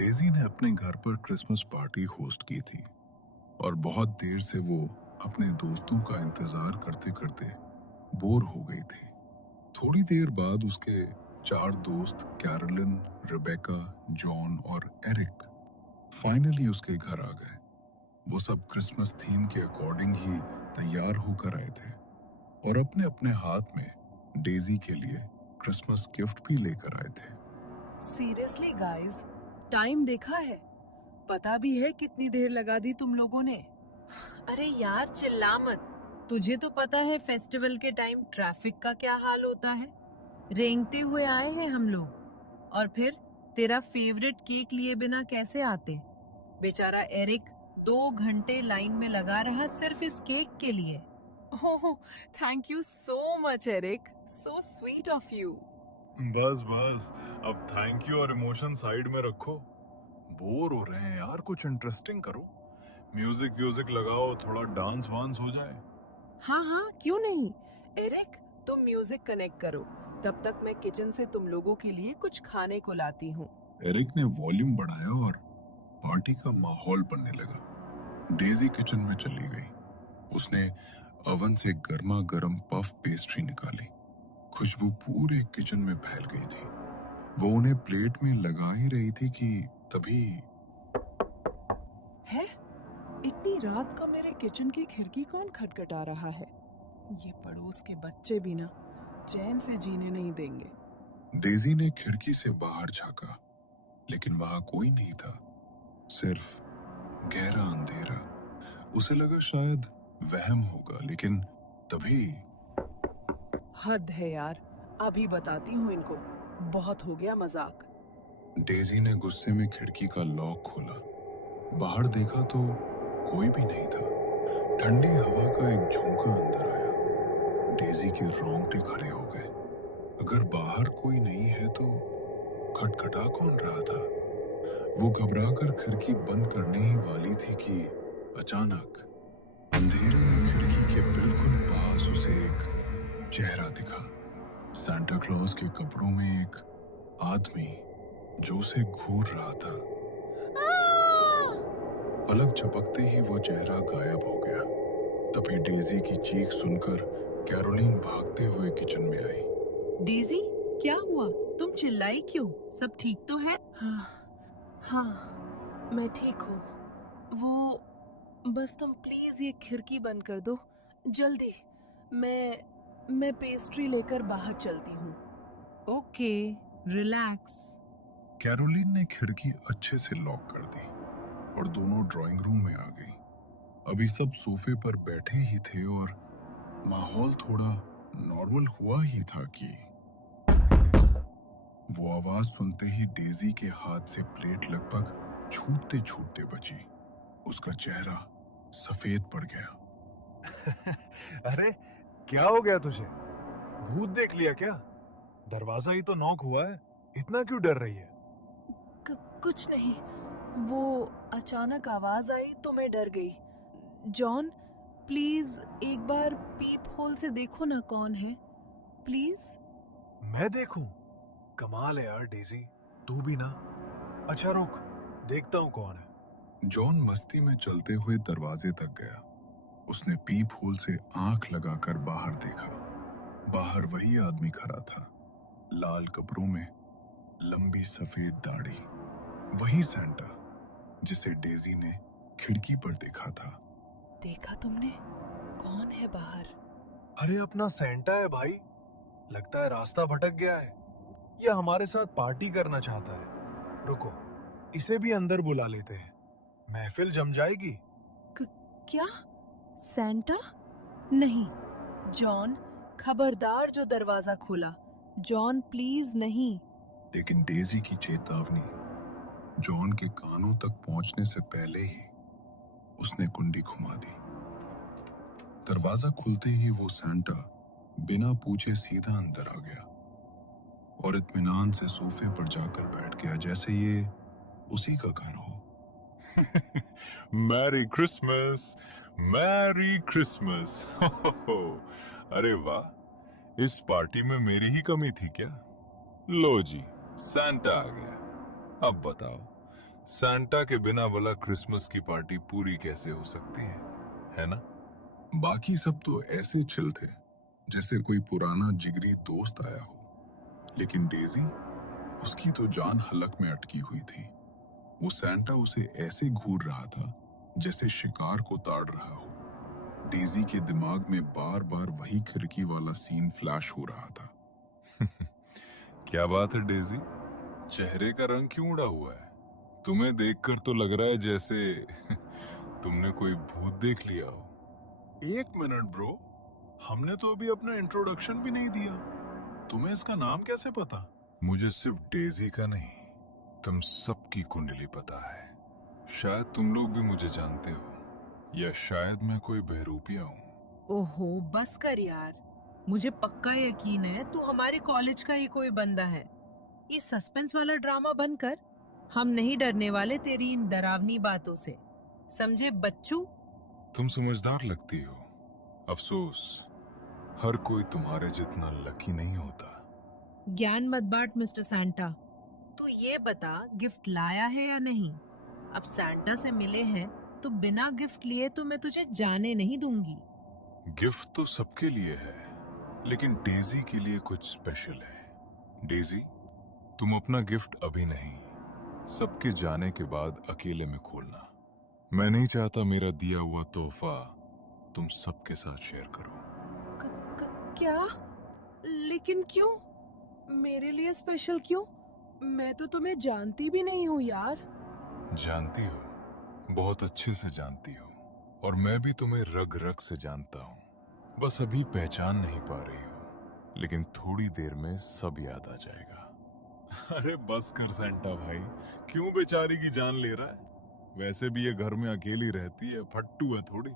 Daisy ने अपने घर पर क्रिसमस पार्टी होस्ट की थी और बहुत देर से वो अपने दोस्तों का इंतजार करते करते बोर हो गई थी। थोड़ी देर बाद उसके चार दोस्त कैरोलिन, रिबेका, जॉन और एरिक फाइनली उसके घर आ गए। वो सब क्रिसमस थीम के अकॉर्डिंग ही तैयार होकर आए थे और अपने अपने हाथ में डेजी के लिए क्रिसमस गिफ्ट भी लेकर आए थे। सीरियसली गाइस, टाइम देखा है? पता भी है कितनी देर लगा दी तुम लोगों ने? अरे यार चिल्ला मत। तुझे तो पता है फेस्टिवल के टाइम ट्रैफिक का क्या हाल होता है। रेंगते हुए आए हैं हम लोग, और फिर तेरा फेवरेट केक लिए बिना कैसे आते? बेचारा एरिक 2 घंटे लाइन में लगा रहा सिर्फ इस केक के लिए। Oh, thank you so much Eric, so sweet of you. बस बस, अब थैंक यू और इमोशन साइड में रखो। बोर हो रहे हैं यार, कुछ इंटरेस्टिंग करो। म्यूजिक व्यूजिक लगाओ, थोड़ा डांस वांस हो जाए। हाँ हाँ, क्यों नहीं। एरिक, तुम म्यूजिक कनेक्ट करो, तब तक मैं किचन से तुम लोगों के लिए कुछ खाने को लाती हूँ। एरिक ने वॉल्यूम बढ़ाया और पार्टी का माहौल बनने लगा। डेजी किचन में चली गई। उसने ओवन से गर्मा गर्म पफ पेस्ट्री निकाली। खुशबू पूरे किचन में फैल गई थी। वो उन्हें प्लेट में लगा ही रही थी कि तभी है? इतनी रात को मेरे किचन की खिड़की कौन खटखटा रहा है? ये पड़ोस के बच्चे भी ना चैन से जीने नहीं देंगे। डेजी ने खिड़की से बाहर झांका, लेकिन वहां कोई नहीं था, सिर्फ गहरा अंधेरा। उसे लगा शायद वहम होगा, लेकिन तभी हद है यार, अभी बताती हूँ इनको। बहुत हो गया मजाक। डेजी ने गुस्से में खिड़की का लॉक खोला। बाहर देखा तो कोई भी नहीं था। ठंडी हवा का एक झोंका अंदर आया। डेजी के रोंगटे खड़े हो गए। अगर बाहर कोई नहीं है तो खटखटा कौन रहा था? वो घबराकर खिड़की बंद करने ही वाली थी कि अचानक अंधेरे में खिड़की के बिल्कुल पास उसे एक चेहरा दिखा। सांता क्लॉज के कपड़ों में एक आदमी जो उसे घूर रहा था। पलक झपकते ही वो चेहरा गायब हो गया। तभी डेजी की चीख सुनकर कैरोलिन भागते हुए किचन में आई। डेजी, क्या हुआ? तुम चिल्लाई क्यों? सब ठीक तो है? हाँ, मैं ठीक हूँ। वो बस तुम प्लीज ये खिड़की बंद कर दो, जल्दी। मैं पेस्ट्री लेकर बाहर चलती हूँ। Okay, relax. कैरोलिन ने खिड़की अच्छे से लॉक कर दी और दोनों ड्राइंग रूम में आ गई। अभी सब सोफे पर बैठे ही थे और माहौल थोड़ा नॉर्मल हुआ ही था कि वो आवाज सुनते ही डेजी के हाथ से प्लेट लगभग छूटते छूटते बची। उसका चेहरा सफेद पड़ गया। अरे क्या हो गया तुझे? भूत देख लिया क्या? दरवाजा ही तो नॉक हुआ है, इतना क्यों डर रही है? कुछ नहीं, वो अचानक आवाज आई तो मैं डर गई। जॉन, प्लीज एक बार पीप होल से देखो ना कौन है, प्लीज। मैं देखूं? कमाल है यार डेजी, तू भी ना। अच्छा रुक, देखता हूँ कौन है। जॉन मस्ती में चलते हुए दरवाजे तक गया। उसने पीप होल से आंख लगाकर बाहर देखा। बाहर वही आदमी खड़ा था, लाल कपड़ों में, लंबी सफेद दाढ़ी। वही सैंटा जिसे डेजी ने खिड़की पर देखा था। देखा तुमने? कौन है बाहर? अरे अपना सेंटा है भाई। लगता है रास्ता भटक गया है या हमारे साथ पार्टी करना चाहता है। रुको, इसे भी अंदर बुला लेते हैं, महफिल जम जाएगी। क्या? सैंटा? नहीं जॉन, खबरदार जो दरवाजा खोला। जॉन प्लीज नहीं। लेकिन डेजी की चेतावनी जॉन के कानों तक पहुंचने से पहले ही उसने कुंडी घुमा दी। दरवाजा खुलते ही वो सैंटा बिना पूछे सीधा अंदर आ गया और इत्मीनान से सोफे पर जाकर बैठ गया, जैसे ये उसी का घर हो। Merry Christmas, merry Christmas. अरे वाह, इस पार्टी में मेरी ही कमी थी क्या? लो जी, सैंटा आ गया। अब बताओ सांता के बिना भला क्रिसमस की पार्टी पूरी कैसे हो सकती है ना? बाकी सब तो ऐसे चिल थे जैसे कोई पुराना जिगरी दोस्त आया हो, लेकिन डेजी, उसकी तो जान हलक में अटकी हुई थी। वो सैंटा उसे ऐसे घूर रहा था जैसे शिकार को ताड़ रहा हो। डेजी के दिमाग में बार बार वही खिड़की वाला सीन फ्लैश हो रहा था। क्या बात है डेजी, चेहरे का रंग क्यों उड़ा हुआ है? तुम्हें देखकर तो लग रहा है जैसे तुमने कोई भूत देख लिया हो। एक मिनट ब्रो, हमने तो अभी अपना इंट्रोडक्शन भी नहीं दिया। तुम्हें इसका नाम कैसे पता? मुझे सिर्फ डेजी का नहीं, तुम सबकी कुंडली पता है। शायद तुम लोग भी मुझे जानते हो, या शायद मैं कोई बहरूपिया हूँ। ओहो बस कर यार, मुझे पक्का यकीन है तू हमारे कॉलेज का ही कोई बंदा है। ये सस्पेंस वाला ड्रामा बंद कर, हम नहीं डरने वाले तेरी इन डरावनी बातों से, समझे बच्चू? तुम समझदार लगती हो। अफसोस, हर कोई तुम्हारे जितना लकी नहीं होता। ज्ञान मत बांट मिस्टर सैंटा। तू ये बता गिफ्ट लाया है या नहीं? अब सैंटा से मिले हैं तो बिना गिफ्ट लिए तो मैं तुझे जाने नहीं दूंगी। गिफ्ट तो सबके लिए है, लेकिन डेजी के लिए कुछ स्पेशल है। डेजी, तुम अपना गिफ्ट अभी नहीं, सबके जाने के बाद अकेले में खोलना। मैं नहीं चाहता मेरा दिया हुआ तोहफा तुम सबके साथ शेयर करो। क्या? लेकिन क्यों? मेरे लिए स्पेशल क्यों? मैं तो तुम्हें जानती भी नहीं हूँ यार। जानती हो, बहुत अच्छे से जानती हो, और मैं भी तुम्हें रग रग से जानता हूँ। बस अभी पहचान नहीं पा रही हो, लेकिन थोड़ी देर में सब याद आ जाएगा। अरे बस कर सैंटा भाई, क्यों बेचारी की जान ले रहा है? वैसे भी ये घर में अकेली रहती है, फट्टू है थोड़ी।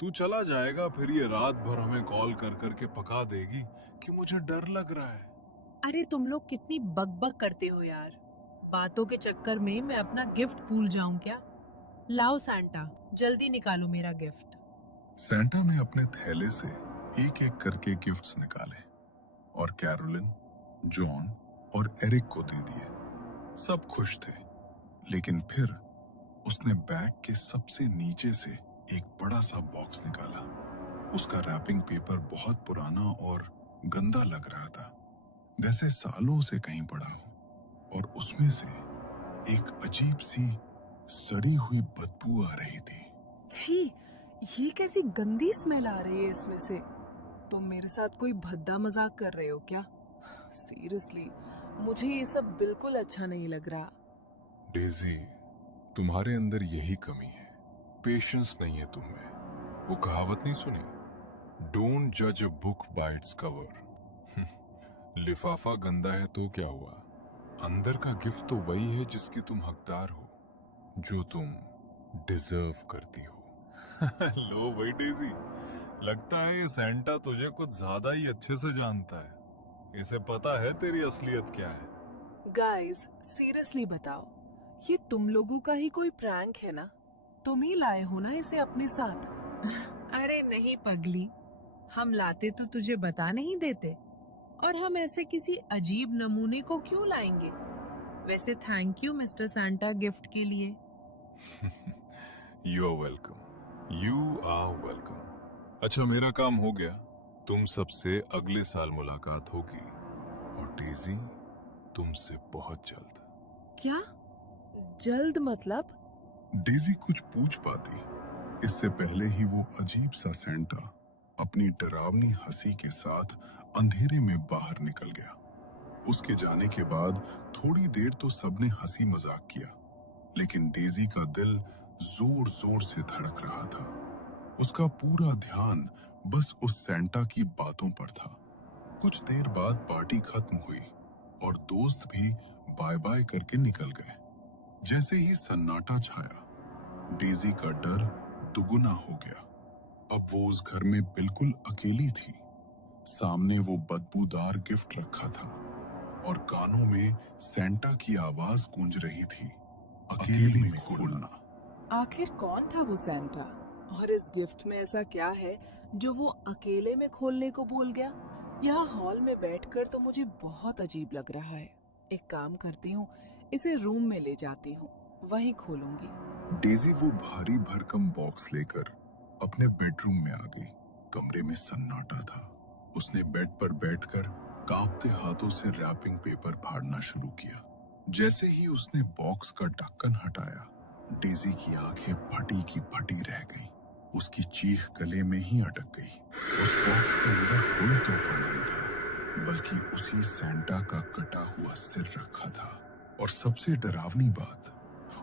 तू चला जाएगा फिर ये रात भर हमें कॉल कर करके पका देगी कि मुझे डर लग रहा है। अरे तुम लोग कितनी बकबक करते हो यार, बातों के चक्कर में मैं अपना गिफ्ट भूल जाऊं क्या? लाओ सैंटा, जल्दी निकालो मेरा गिफ्ट। सैंटा ने अपने थैले से एक एक करके गिफ्ट्स निकाले और कैरोलिन, जॉन और एरिक को दे दिए। सब खुश थे, लेकिन फिर उसने बैग के सबसे नीचे से एक बड़ा सा बॉक्स निकाला। उसका रैपिंग पेपर बहुत पुराना और गंदा लग रहा था, जैसे सालों से कहीं पड़ा हो, और उसमें से एक अजीब सी सड़ी हुई बदबू आ रही थी। छी, ये कैसी गंदी स्मेल आ रही है इसमें से। तुम मेरे साथ कोई भद्दा मजाक कर रहे हो क्या? सीरियसली, मुझे ये सब बिल्कुल अच्छा नहीं लग रहा। डेजी, तुम्हारे अंदर यही कमी है, पेशेंस नहीं है तुम में। वो कहावत नहीं सुनी, डोंट जज a book by its cover. लिफाफा गंदा है तो क्या हुआ, अंदर का गिफ्ट तो वही है जिसकी तुम हकदार हो, जो तुम डिजर्व करती हो। लो भाई डेजी, लगता है ये सैंटा तुझे कुछ ज्यादा ही अच्छे से जानता है। इसे पता है तेरी असलियत क्या है। गाइस, सीरियसली बताओ, ये तुम लोगों का ही कोई प्रैंक है ना? तुम ही लाए हो ना इसे अपने साथ? अरे नहीं पगली, हम लाते तो तुझे बता नहीं देते, और हम ऐसे किसी अजीब नमूने को क्यों लाएंगे? वैसे thank you mister Santa gift के लिए। You are welcome, you are welcome. अच्छा, मेरा काम हो गया, तुम सबसे अगले साल मुलाकात होगी, और डेजी तुमसे बहुत जल्द। क्या जल्द मतलब? डेजी कुछ पूछ पाती इससे पहले ही वो अजीब सा सैंटा अपनी डरावनी हंसी के साथ अंधेरे में बाहर निकल गया। उसके जाने के बाद थोड़ी देर तो सबने हंसी मजाक किया, लेकिन डेजी का दिल जोर जोर से धड़क रहा था। उसका पूरा ध्यान बस उस सैंटा की बातों पर था। कुछ देर बाद पार्टी खत्म हुई और दोस्त भी बाय बाय करके निकल गए। जैसे ही सन्नाटा छाया, डेजी का डर दुगुना हो गया। अब वो उस घर में बिल्कुल अकेली थी। सामने वो बदबूदार गिफ्ट रखा था और कानों में सैंटा की आवाज गूंज रही थी, अकेली में खोलना। आखिर कौन था वो सैंटा, और इस गिफ्ट में ऐसा क्या है जो वो अकेले में खोलने को बोल गया? यहाँ हॉल में बैठकर तो मुझे बहुत अजीब लग रहा है। एक काम करती हूँ, इसे रूम में ले जाती हूँ, वहीं खोलूंगी। डेजी वो भारी भरकम बॉक्स लेकर अपने बेडरूम में आ गई। कमरे में सन्नाटा था। उसने बेड पर बैठकर कांपते हाथों से रैपिंग पेपर फाड़ना शुरू किया। जैसे ही उसने बॉक्स का ढक्कन हटाया, डेजी की आंखें फटी की फटी रह गईं। उसकी चीख गले में ही अटक गई। उस बॉक्स के अंदर कोई तोहफा नहीं था, बल्कि उसी सैंटा का कटा हुआ सिर रखा था। और सबसे डरावनी बात,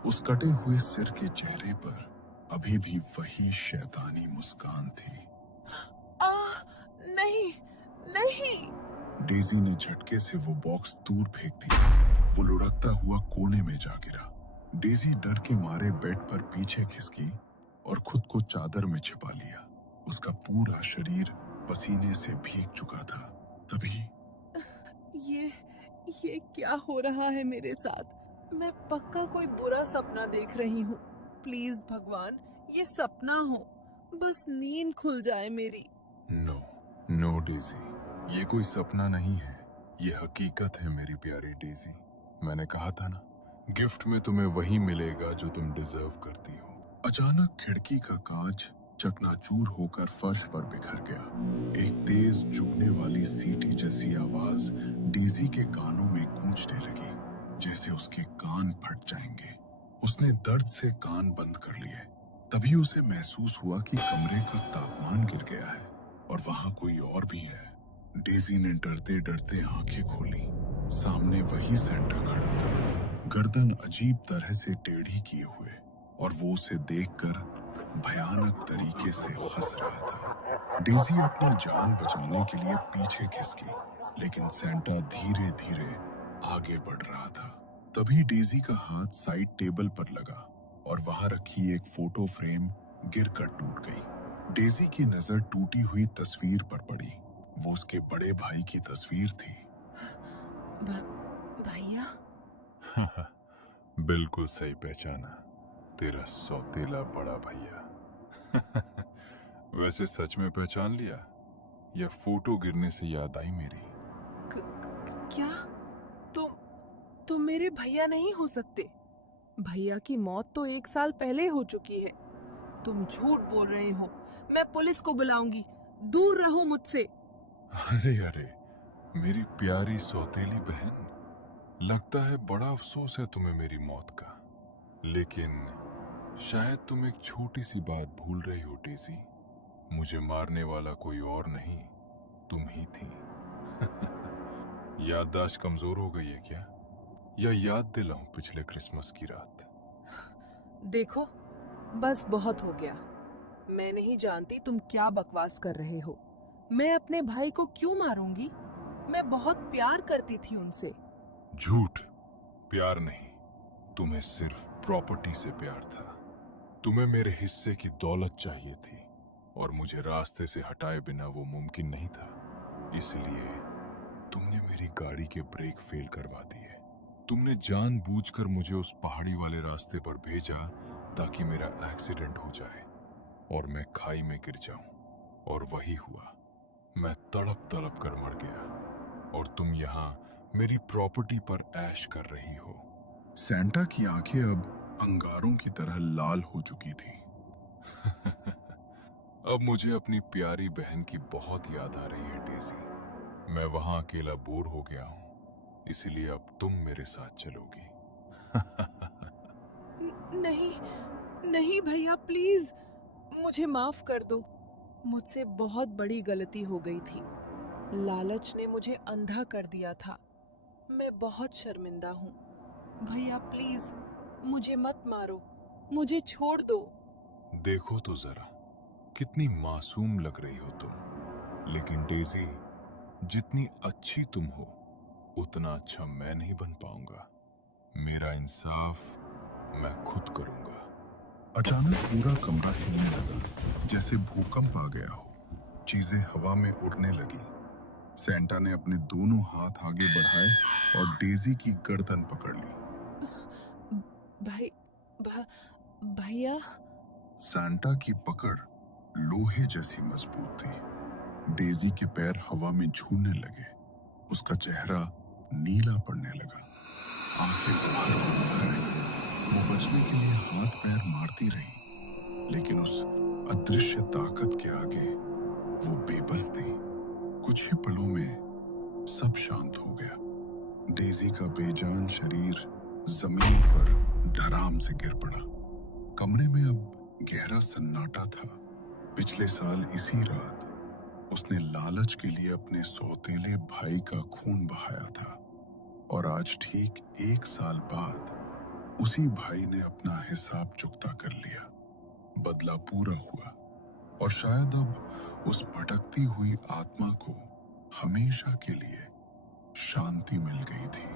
उस कटे हुए सिर के चेहरे पर अभी भी वही शैतानी मुस्कान थी। नहीं, नहीं। डेजी ने झटके से वो बॉक्स दूर फेंक दिया। वो लुढ़कता हुआ कोने में जा गिरा। डेजी डर के मारे बेड पर पीछे खिसकी और खुद को चादर में छिपा लिया। उसका पूरा शरीर पसीने से भीग चुका था। तभी ये क्या हो रहा है मेरे साथ? मैं पक्का कोई बुरा सपना देख रही हूँ। प्लीज भगवान, ये सपना हो, बस नींद खुल जाए मेरी। नो डेजी, ये कोई सपना नहीं है, ये हकीकत है मेरी प्यारी डेजी। मैंने कहा था ना, गिफ्ट में तुम्हें वही मिलेगा जो तुम डिजर्व करती हो। अचानक खिड़की का कांच चकनाचूर होकर फर्श पर बिखर गया। एक तेज चुभने वाली सीटी जैसी आवाज डेजी के कानों में गूंजने लगी, जैसे उसके कान फट जाएंगे। उसने दर्द से कान बंद कर लिए। तभी उसे महसूस हुआ कि कमरे का तापमान गिर गया है और वहां कोई और भी है। डेजी ने डरते डरते आंखें खोली। सामने वही सेंटा खड़ा था, गर्दन अजीब तरह से टेढ़ी किए हुए, और वो उसे देखकर भयानक तरीके से हंस रहा था। डेजी अपनी जान बचाने के लिए पीछे खिसकी, लेकिन सेंटा धीरे धीरे आगे बढ़ रहा था। तभी डेजी का हाथ साइड टेबल पर लगा और वहां रखी एक फोटो फ्रेम गिरकर टूट गई। डेजी की नजर टूटी हुई तस्वीर पर पड़ी। वो उसके बड़े भाई की तस्वीर थी। भैया? बिल्कुल सही पहचाना, तेरा सौतेला बड़ा भैया। वैसे सच में पहचान लिया या फोटो गिरने से याद आई मेरी? क्या तुम मेरे भैया नहीं हो सकते। भैया की मौत तो 1 साल पहले हो चुकी है। तुम झूठ बोल रहे हो। मैं पुलिस को बुलाऊंगी। दूर रहो मुझसे। अरे मेरी प्यारी सौतेली बहन, लगता है बड़ा अफसोस है तुम्हें मेरी मौत का, लेकिन शायद तुम एक छोटी सी बात भूल रही हो डेजी। मुझे मारने वाला कोई और नहीं, तुम ही थी। याददाश्त कमजोर हो गई है क्या? या याद दिलाऊं पिछले क्रिसमस की रात? देखो, बस बहुत हो गया। मैं नहीं जानती तुम क्या बकवास कर रहे हो। मैं अपने भाई को क्यों मारूंगी? मैं बहुत प्यार करती थी उनसे। झूठ, प्यार नहीं, तुम्हें सिर्फ प्रॉपर्टी से प्यार था। तुम्हें मेरे हिस्से की दौलत चाहिए थी और मुझे रास्ते से हटाए बिना वो मुमकिन नहीं था। इसलिए तुमने मेरी गाड़ी के ब्रेक फेल करवा दिए। तुमने जानबूझकर मुझे उस पहाड़ी वाले रास्ते पर भेजा ताकि मेरा एक्सीडेंट हो जाए और मैं खाई में गिर जाऊं। और वही हुआ। मैं तड़प तड़प कर मर गया और तुम यहाँ मेरी प्रॉपर्टी पर ऐश कर रही हो। सेंटा की आंखें अब अंगारों की तरह लाल हो चुकी थी। अब मुझे अपनी प्यारी बहन की बहुत याद आ रही है डेजी। मैं वहां अकेला बोर हो गया हूं, इसलिए अब तुम मेरे साथ चलोगी। नहीं भैया, प्लीज मुझे माफ कर दो। मुझसे बहुत बड़ी गलती हो गई थी। लालच ने मुझे अंधा कर दिया था। मैं बहुत शर्मिंदा हूँ। भैया प्लीज मुझे मत मारो, मुझे छोड़ दो। देखो तो जरा, कितनी मासूम लग रही हो तुम। लेकिन डेजी, जितनी अच्छी तुम हो उतना अच्छा मैं नहीं बन पाऊंगा। मेरा इंसाफ मैं खुद करूंगा। अचानक पूरा कमरा हिलने लगा, जैसे भूकंप आ गया हो। चीजें हवा में उड़ने लगी। सेंटा ने अपने दोनों हाथ आगे बढ़ाए और डेजी की गर्दन पकड़ ली। भैया। सेंटा की पकड़ लोहे जैसी मजबूत थी। डेजी के पैर हवा में झूलने लगे। उसका चेहरा नीला पड़ने लगा। आंखें बाहर घूम आई। वो बचने के लिए हाथ पैर मारती रही, लेकिन उस अदृश्य ताकत के आगे वो बेबस थी। कुछ ही पलों में सब शांत हो गया। डेजी का बेजान शरीर जमीन पर धड़ाम से गिर पड़ा। कमरे में अब गहरा सन्नाटा था। पिछले साल इसी रात उसने लालच के लिए अपने सौतेले भाई का खून बहाया था, और आज ठीक 1 साल बाद उसी भाई ने अपना हिसाब चुकता कर लिया। बदला पूरा हुआ, और शायद अब उस भटकती हुई आत्मा को हमेशा के लिए शांति मिल गई थी।